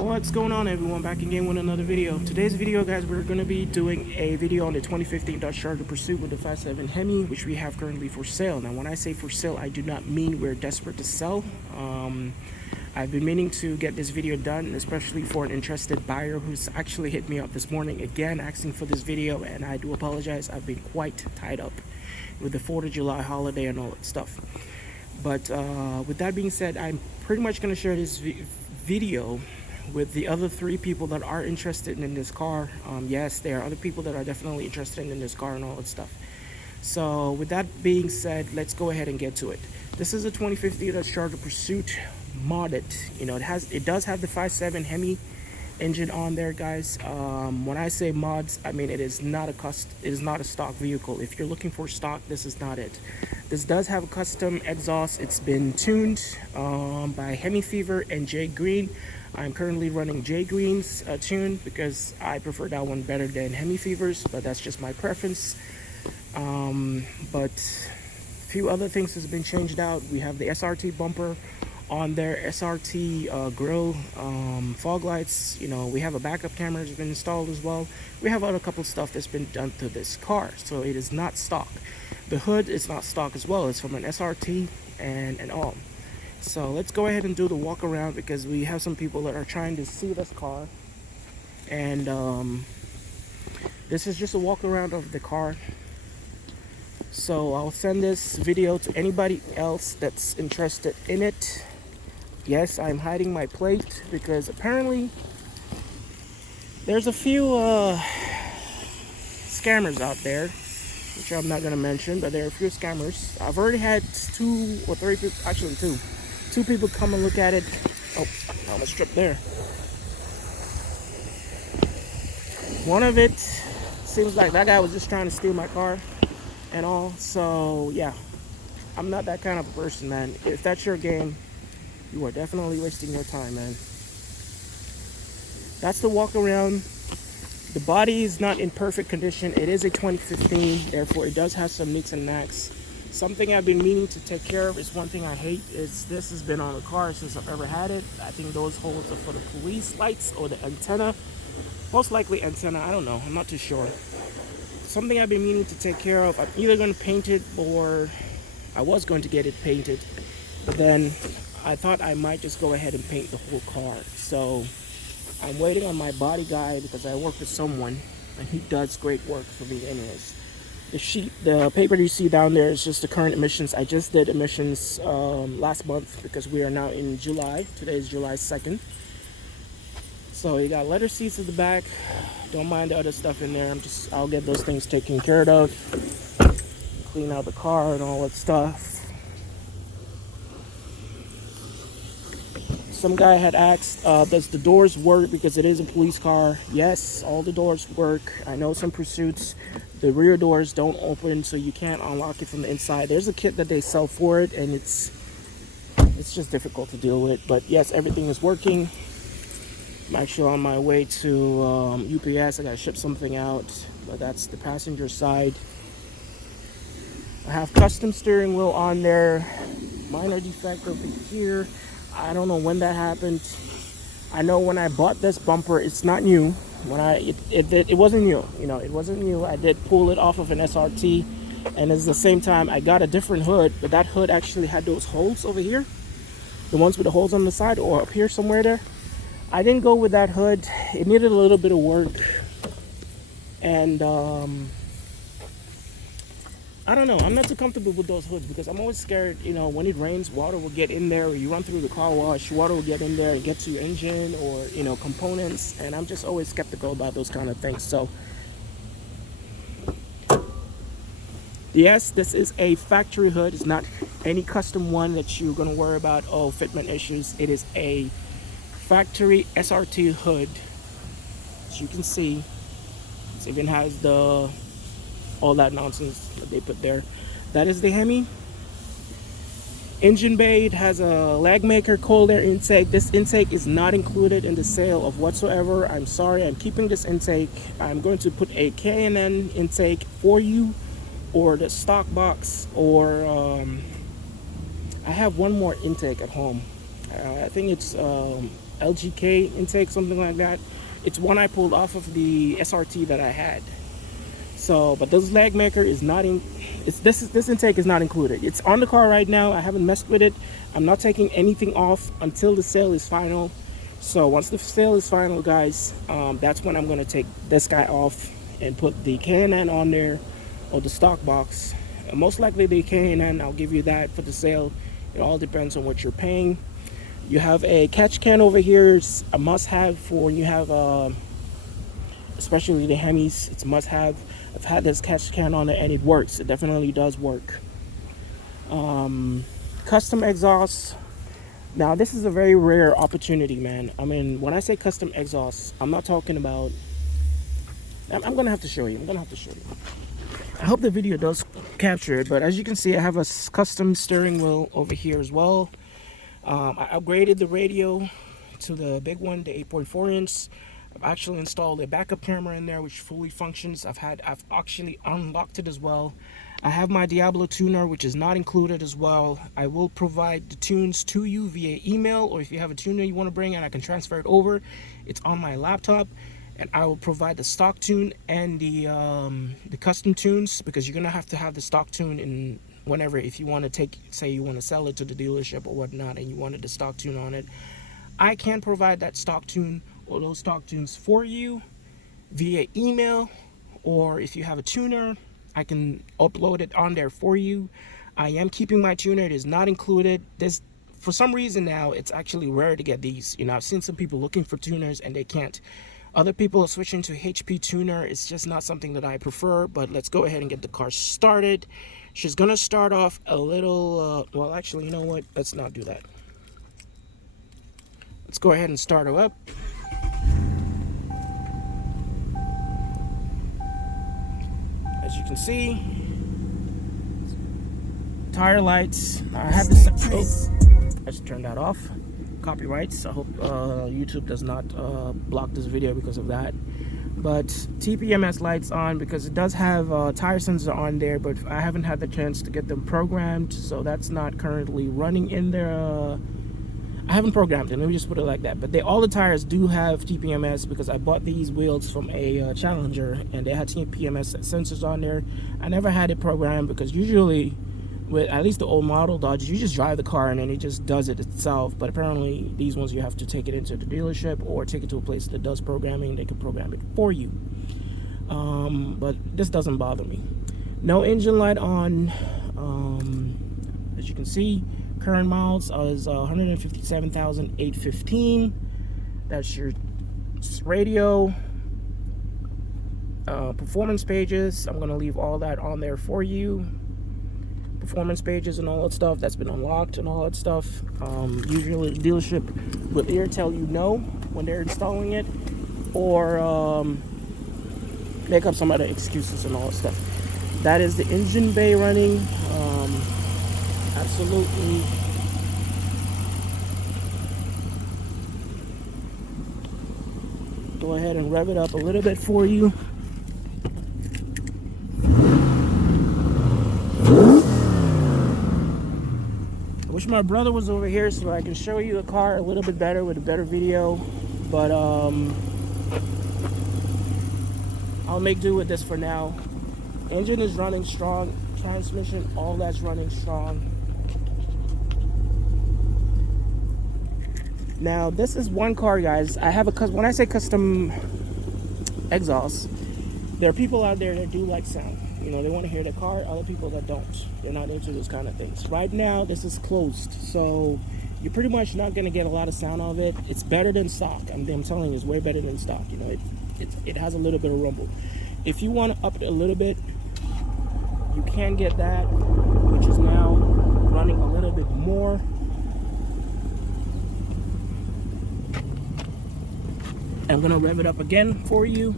What's going on, everyone? Back again with another video. Today's video, guys, we're going to be doing a video on the 2015 Dodge Charger Pursuit with the 5.7 Hemi, which we have currently for sale. Now, when I say for sale, I do not mean we're desperate to sell. I've been meaning to get this video done, especially for an interested buyer who's actually hit me up this morning again asking for this video, and I do apologize. I've been quite tied up with the 4th of July holiday and all that stuff. But with that being said, I'm pretty much going to share this video with the other 3 people that are interested in this car. Yes, there are other people that are definitely interested in this car and all that stuff. So with that being said, let's go ahead and get to it. This is a 2015 Dodge Charger Pursuit modded. You know, it does have the 5.7 Hemi engine on there, guys. When I say mods, I mean it is not a stock vehicle. If you're looking for stock, this is not it. This does have a custom exhaust. It's been tuned by Hemi Fever and Jay Green. I'm currently running Jay Green's tune because I prefer that one better than Hemi Fever's, but that's just my preference. But a few other things has been changed out. We have the SRT bumper on there, SRT grill, fog lights. You know, we have a backup camera that's been installed as well. We have other couple stuff that's been done to this car, so it is not stock. The hood is not stock as well. It's from an SRT and all. So let's go ahead and do the walk around because we have some people that are trying to see this car, and this is just a walk around of the car. So I'll send this video to anybody else that's interested in it. Yes, I'm hiding my plate because apparently there's a few scammers out there, which I'm not going to mention, but there are a few scammers. I've already had 2 or 3 people, actually 2 people come and look at it. Oh, I almost tripped there. One of it seems like that guy was just trying to steal my car and all. So yeah, I'm not that kind of a person, man. If that's your game, you are definitely wasting your time, man. That's the walk around. The body is not in perfect condition. It is a 2015, therefore it does have some nicks and knacks. Something I've been meaning to take care of is one thing I hate is this has been on the car since I've ever had it. I think those holes are for the police lights or the antenna. Most likely antenna, I don't know, I'm not too sure. Something I've been meaning to take care of. I'm either going to paint it or I was going to get it painted, but then I thought I might just go ahead and paint the whole car. So I'm waiting on my body guy because I work with someone and he does great work for me anyways. The paper you see down there is just the current emissions. I just did emissions last month because we are now in July. Today is July 2nd. So you got leather seats at the back. Don't mind the other stuff in there. I'll get those things taken care of. Clean out the car and all that stuff. Some guy had asked, does the doors work because it is a police car? Yes, all the doors work. I know some Pursuits, the rear doors don't open, so you can't unlock it from the inside. There's a kit that they sell for it, and it's just difficult to deal with. But yes, everything is working. I'm actually on my way to UPS. I gotta ship something out, but that's the passenger side. I have custom steering wheel on there. Minor defect over here. I don't know when that happened. I know when I bought this bumper, it's not new. It wasn't new. You know, it wasn't new. I did pull it off of an SRT, and at the same time, I got a different hood, but that hood actually had those holes over here, the ones with the holes on the side or up here somewhere there. I didn't go with that hood. It needed a little bit of work, and I don't know. I'm not too comfortable with those hoods because I'm always scared, you know, when it rains, water will get in there, or you run through the car wash, water will get in there and get to your engine or, you know, components, and I'm just always skeptical about those kind of things. So yes, this is a factory hood. It's not any custom one that you're going to worry about, oh, fitment issues. It is a factory SRT hood. As you can see, it even has all that nonsense that they put there. That is the Hemi. Engine bay, it has a lag maker, cold air intake. This intake is not included in the sale of whatsoever. I'm sorry, I'm keeping this intake. I'm going to put a K&N intake for you, or the stock box, or I have one more intake at home. I think it's LGK intake, something like that. It's one I pulled off of the SRT that I had. So, but this lag maker is not in. This intake is not included. It's on the car right now. I haven't messed with it. I'm not taking anything off until the sale is final. So once the sale is final, guys, that's when I'm gonna take this guy off and put the K&N on there, or the stock box. Most likely the K&N, I'll give you that for the sale. It all depends on what you're paying. You have a catch can over here. It's a must-have for when you have, especially the Hemis. It's a must-have. I've had this catch can on it and it works. It definitely does work. Custom exhaust. Now this is a very rare opportunity, man. I mean, when I say custom exhaust, I'm not talking about. I'm gonna have to show you. I hope the video does capture it, but as you can see, I have a custom steering wheel over here as well. I upgraded the radio to the big one, the 8.4 inch. I've actually installed a backup camera in there which fully functions. I've actually unlocked it as well. I have my Diablo tuner, which is not included as well. I will provide the tunes to you via email, or if you have a tuner you want to bring and I can transfer it over, it's on my laptop. And I will provide the stock tune and the custom tunes, because you're gonna have to have the stock tune in whenever, if you want to take, say you want to sell it to the dealership or whatnot and you wanted the stock tune on it. I can provide that stock tune or those stock tunes for you via email, or if you have a tuner, I can upload it on there for you. I am keeping my tuner. It is not included. This, for some reason now, it's actually rare to get these. You know, I've seen some people looking for tuners and they can't. Other people are switching to HP tuner. It's just not something that I prefer, but let's go ahead and get the car started. She's gonna start off a little, well, actually, you know what? Let's not do that. Let's go ahead and start her up. As you can see, tire lights. I have this. Oh, let's turn that off. Copyrights. I hope YouTube does not block this video because of that. But TPMS lights on, because it does have tire sensor on there, but I haven't had the chance to get them programmed, so that's not currently running in there. I haven't programmed it, let me just put it like that. But all the tires do have TPMS, because I bought these wheels from a Challenger and they had TPMS sensors on there. I never had it programmed, because usually with at least the old model Dodge, you just drive the car and then it just does it itself. But apparently these ones, you have to take it into the dealership or take it to a place that does programming. They can program it for you. But this doesn't bother me. No engine light on. As you can see, current miles is 157,815. That's your radio. Performance pages, I'm gonna leave all that on there for you. Performance pages and all that stuff that's been unlocked and all that stuff. Usually the dealership will either tell you no when they're installing it, or make up some other excuses and all that stuff. That is the engine bay running. Absolutely. Go ahead and rev it up a little bit for you. I wish my brother was over here so I can show you the car a little bit better with a better video, but I'll make do with this for now. Engine is running strong, transmission, all that's running strong. Now this is one car, guys. I have when I say custom exhaust, there are people out there that do like sound. You know, they want to hear the car. Other people that don't. They're not into those kind of things. Right now, this is closed, so you're pretty much not going to get a lot of sound out of it. It's better than stock. I'm telling you, it's way better than stock. You know, it has a little bit of rumble. If you want to up it a little bit, you can get that, which is now running a little bit more. I'm going to rev it up again for you.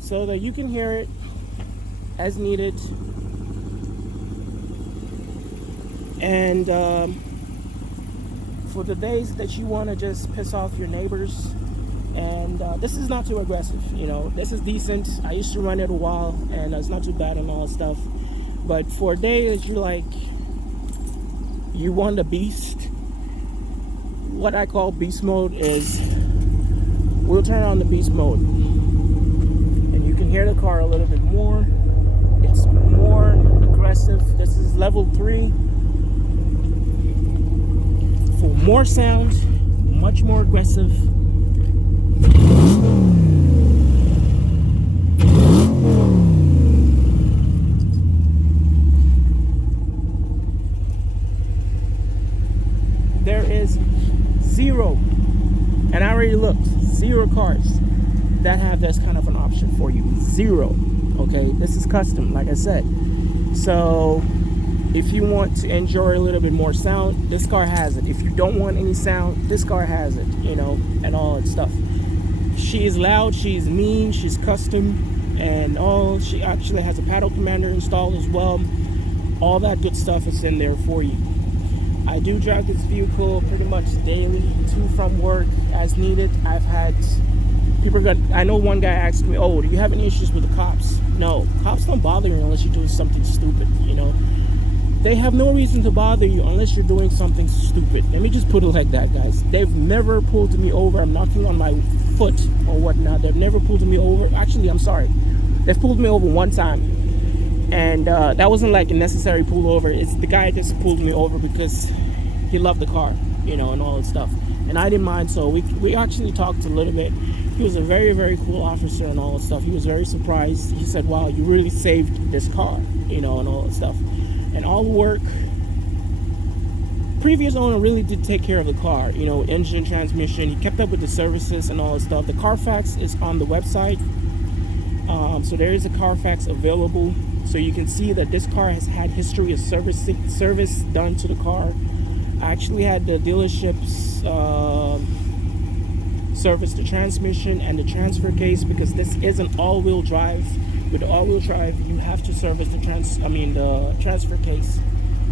So that you can hear it as needed. And for the days that you want to just piss off your neighbors, and this is not too aggressive, you know, this is decent. I used to run it a while and it's not too bad and all that stuff. But for a day that you want a beast, what I call beast mode is, we'll turn on the beast mode and you can hear the car a little bit more. It's more aggressive. This is level 3 for more sound, much more aggressive. There is zero, and I already looked, 0 cars that have this kind of an option for you. 0. Okay, this is custom, like I said. So if you want to enjoy a little bit more sound, this car has it. If you don't want any sound, this car has it, you know, and all that stuff. She is loud, she's mean, she's custom, and all. She actually has a paddle commander installed as well. All that good stuff is in there for you. I do drive this vehicle pretty much daily, to from work as needed. I've had people I know one guy asked me, oh, do you have any issues with the cops? No, cops don't bother you unless you're doing something stupid, you know. They have no reason to bother you unless you're doing something stupid. Let me just put it like that, guys. They've never pulled me over. I'm knocking on my foot or whatnot. They've never pulled me over. Actually, I'm sorry. They've pulled me over one time. And that wasn't like a necessary pull over. It's the guy just pulled me over because he loved the car, you know, and all that stuff. And I didn't mind, so we actually talked a little bit. He was a very, very cool officer and all that stuff. He was very surprised. He said, wow, you really saved this car, you know, and all that stuff. And all the work, previous owner really did take care of the car, you know, engine, transmission. He kept up with the services and all that stuff. The Carfax is on the website. So there is a Carfax available. So you can see that this car has had history of service done to the car. I actually had the dealerships service the transmission and the transfer case, because this is an all-wheel drive. With the all-wheel drive, you have to service the transfer case,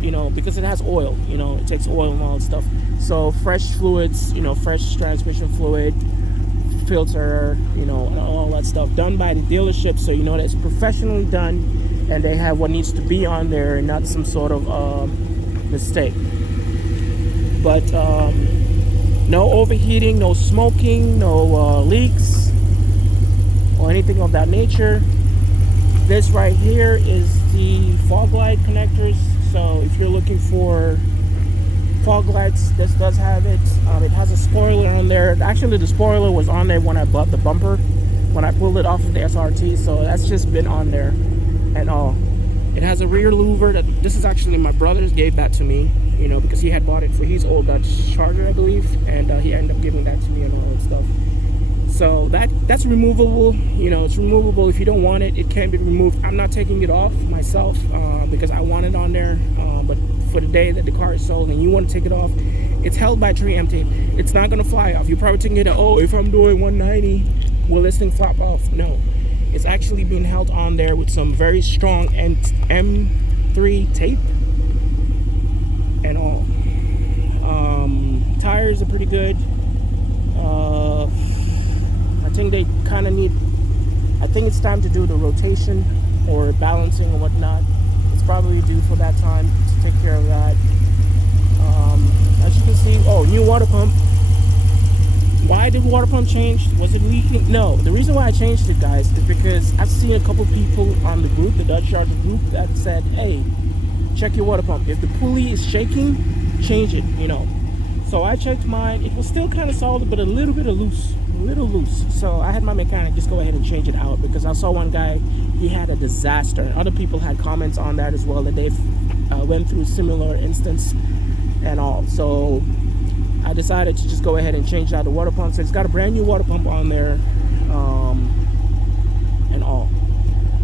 you know, because it has oil, you know, it takes oil and all that stuff. So fresh fluids, you know, fresh transmission fluid, filter, you know, and all that stuff done by the dealership, so you know that it's professionally done and they have what needs to be on there and not some sort of mistake. But no overheating, no smoking, no leaks or anything of that nature. This right here is the fog light connectors. So if you're looking for fog lights, this does have it. It has a spoiler on there. Actually, the spoiler was on there when I bought the bumper, when I pulled it off of the SRT. So that's just been on there and all. It has a rear louver. This is actually my brother's, gave that to me, you know, because he had bought it for his old Dodge Charger, I believe, and he ended up giving that to me and all that stuff. So that's removable, you know, it's removable. If you don't want it, it can be removed. I'm not taking it off myself because I want it on there, but for the day that the car is sold and you want to take it off, it's held by 3M tape. It's not going to fly off. You're probably thinking, oh, if I'm doing 190, will this thing flop off? No, it's actually being held on there with some very strong M3 tape and all. Tires are pretty good. I think they kind of need, I think it's time to do the rotation or balancing or whatnot. It's probably due for that time to take care of that. As you can see, new water pump. Why did water pump change? Was it leaking? No, the reason why I changed it, guys, is because I've seen a couple people on the group, the Dodge Charger group, that said, hey, check your water pump. If the pulley is shaking, change it, you know. So I checked mine. It was still kind of solid, but a little bit loose. So I had my mechanic just go ahead and change it out, because I saw one guy, he had a disaster, and other people had comments on that as well, that they've went through similar instance and all. So I decided to just go ahead and change out the water pump. So it's got a brand new water pump on there and all.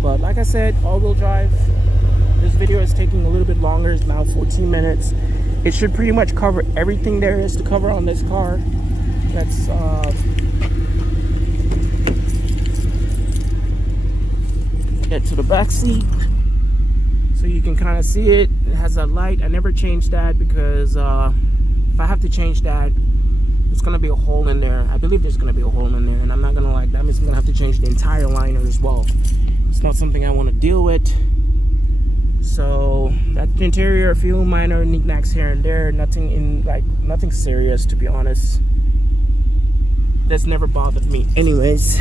But like I said, all-wheel drive. This video is taking a little bit longer. It's now 14 minutes. It should pretty much cover everything there is to cover on this car. Let's get to the back seat so you can kind of see it. It has a light. I never changed that because if I have to change that, there's gonna be a hole in there. I believe there's gonna be a hole in there, and I'm not gonna like that. Means I'm gonna have to change the entire liner as well. It's not something I want to deal with. So that's the interior. A few minor knickknacks here and there. Nothing serious, to be honest. That's never bothered me. Anyways,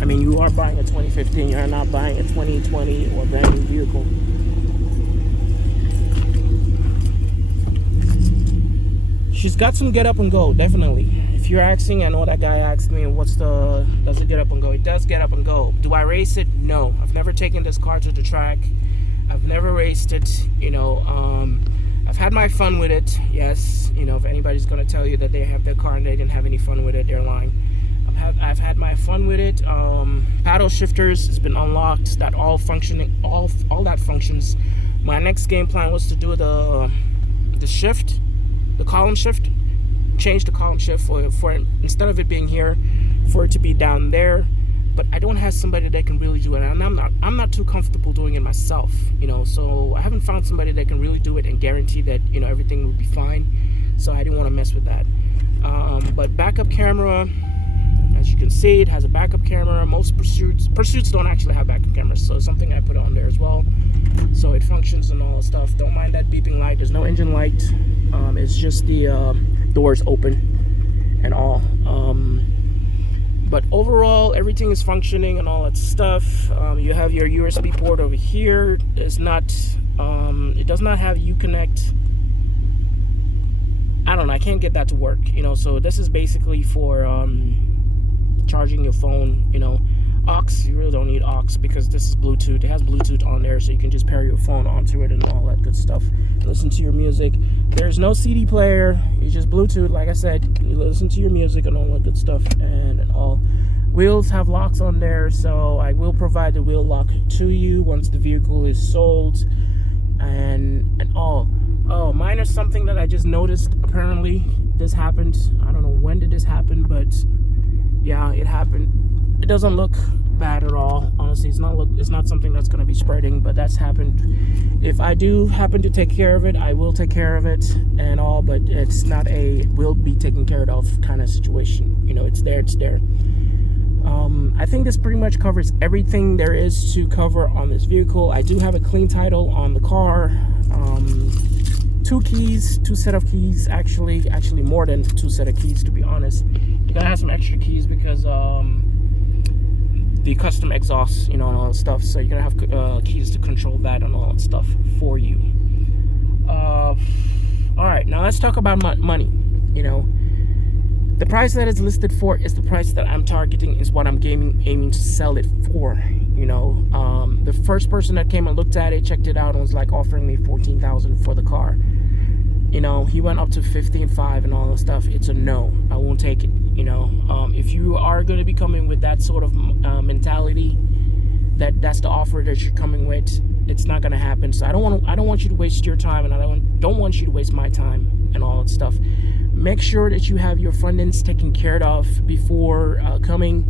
I mean, you are buying a 2015. You're not buying a 2020 or a brand new vehicle. She's got some get up and go, definitely. If you're asking, I know that guy asked me, does it get up and go? It does get up and go. Do I race it? No. I've never taken this car to the track. I've never raced it, I've had my fun with it, yes. If anybody's going to tell you that they have their car and they didn't have any fun with it, they're lying. I've had my fun with it. Paddle shifters has been unlocked. That all functioning, all that functions. My next game plan was to do the shift, the column shift. Change the column shift for instead of it being here, for it to be down there. But I don't have somebody that can really do it, and I'm not too comfortable doing it myself, so I haven't found somebody that can really do it and guarantee that everything will be fine. So I didn't want to mess with that. But backup camera, as you can see, it has a backup camera. Most pursuits don't actually have backup cameras, so it's something I put on there as well. So it functions and all that stuff. Don't mind that beeping light. There's no engine light. It's just the doors open and all. But overall, everything is functioning and all that stuff. You have your USB port over here. It does not have Uconnect. I don't know. I can't get that to work. So this is basically for charging your phone. Aux. You really don't need aux because this is Bluetooth. It has Bluetooth on there, so you can just pair your phone onto it and all that good stuff. Listen to your music. There's no CD player. It's just Bluetooth. Like I said, you listen to your music and all that good stuff and all. Wheels have locks on there, so I will provide the wheel lock to you once the vehicle is sold and all. Oh, minor something that I just noticed. Apparently, this happened. I don't know when did this happen, but yeah, it happened. It doesn't look bad at all. Honestly, it's not something that's going to be spreading, but that's happened. If I do happen to take care of it, I will take care of it and all, but it's not a will be taken care of kind of situation. It's there. I think this pretty much covers everything there is to cover on this vehicle. I do have a clean title on the car. 2 set of keys, actually more than 2 set of keys, to be honest. You gotta have some extra keys because the custom exhaust, and all that stuff. So you're gonna have keys to control that and all that stuff for you. All right, now let's talk about money. The price that is listed for is the price that I'm targeting, is what I'm aiming to sell it for. The first person that came and looked at it, checked it out, and was like offering me $14,000 for the car. He went up to 15.5 and all that stuff. It's a no. I won't take it. If you are going to be coming with that sort of mentality, that's the offer that you're coming with, it's not going to happen. So I don't want you to waste your time, and I don't want you to waste my time and all that stuff. Make sure that you have your front ends taken care of before coming.